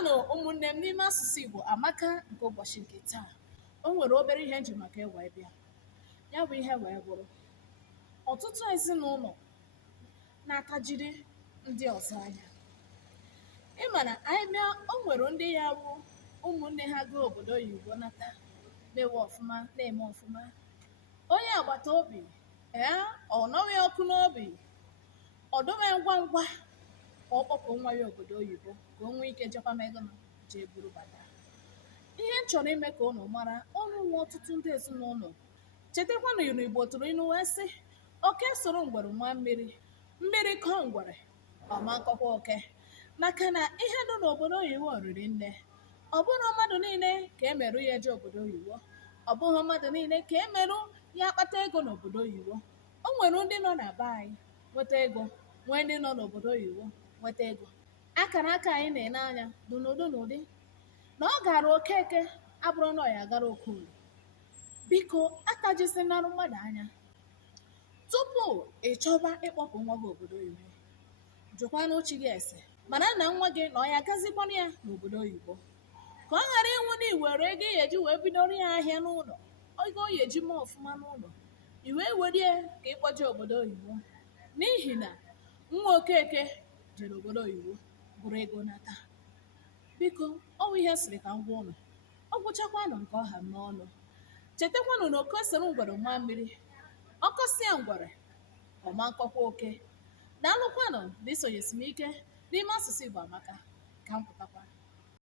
Ndewonu ụmụnne m n'ime asụsụ Igbo amaka nke ụbọchị nke taa. O nwere obere ihe nji maka wee bịa. Ya bụ ihe wee bụrụ ọtụtụ ezinụlọ na-atajiri ndị ọzọ anya. Ịma na anyị bịa, o nwere ndị ya bụ ụmụnne ha gaa obodo oyibo nata mewe ọfụma na-eme ọfụma. Onye agbata obi ọ nọghị ọkụ n'obi, ọ dowe ngwa ngwa ka ọ kpọpụ nwa ya obodo oyibo ka o nwee ike jekwa ego jee buru bata. Ihe m chọrọ ime ka unu mara, unu nwe ọtụtụ ndị ezinụlọ. Chetakwanụ ilu Igbo tụrụ ilu wee sị, oke soro ngwere nwa mmiri, mmiri kọọ ngwere ọma nkọkwa oke. Maka na ihe nọ n'obodo oyibo riri nne. Ọ bụrụ mmadụ niile ka emerụ ya eje obodo oyibo, ọ bụghị mmadụ niile ka emerụ ya akpata ego n'obodo oyibo. O nwere ndị nọ na be anyị nweta ego, nwee ndị nọ n'obodo oyibo nweta ego. Akara aka anyị na-ene anya dị n'ụdị n'ụdị. Na ọ gara Okeke abụrụ na ọ ya agara Okorie. Biko atajisinarụ mmadụ anya. Tupu ị chọba ịkpọpụ nwa gị obodo oyibo, jụkwanụ chi gị ese mana nna nwa gị na ọ ya agazikwanụ ya n'obodo oyibo, ka ọ ghara ịnwụ na iwere ego ị ga-eji wee bidoro ya ahịa n'ụlọ, ego ọ ga-eji mee ọfụma n'ụlọ, i wee were ka ịkpọje obodo oyibo. N'ihi na nwa Okeke jere obodo oyibo bụrụ ego nata. Biko ọ bụ ihe sịrị ka m gwa ụnụ, ọ gwụchakwanụ nke ọha m n'ọnụ. Chetakwanụ na oke soro ngwere nwa mmiri, ọkọsịa ngwere ọma nkọkwa oke. Daalụkwanụ na isonyesi m ike n'ime asụsụ Igbo amaka. Ka m pụtakwa.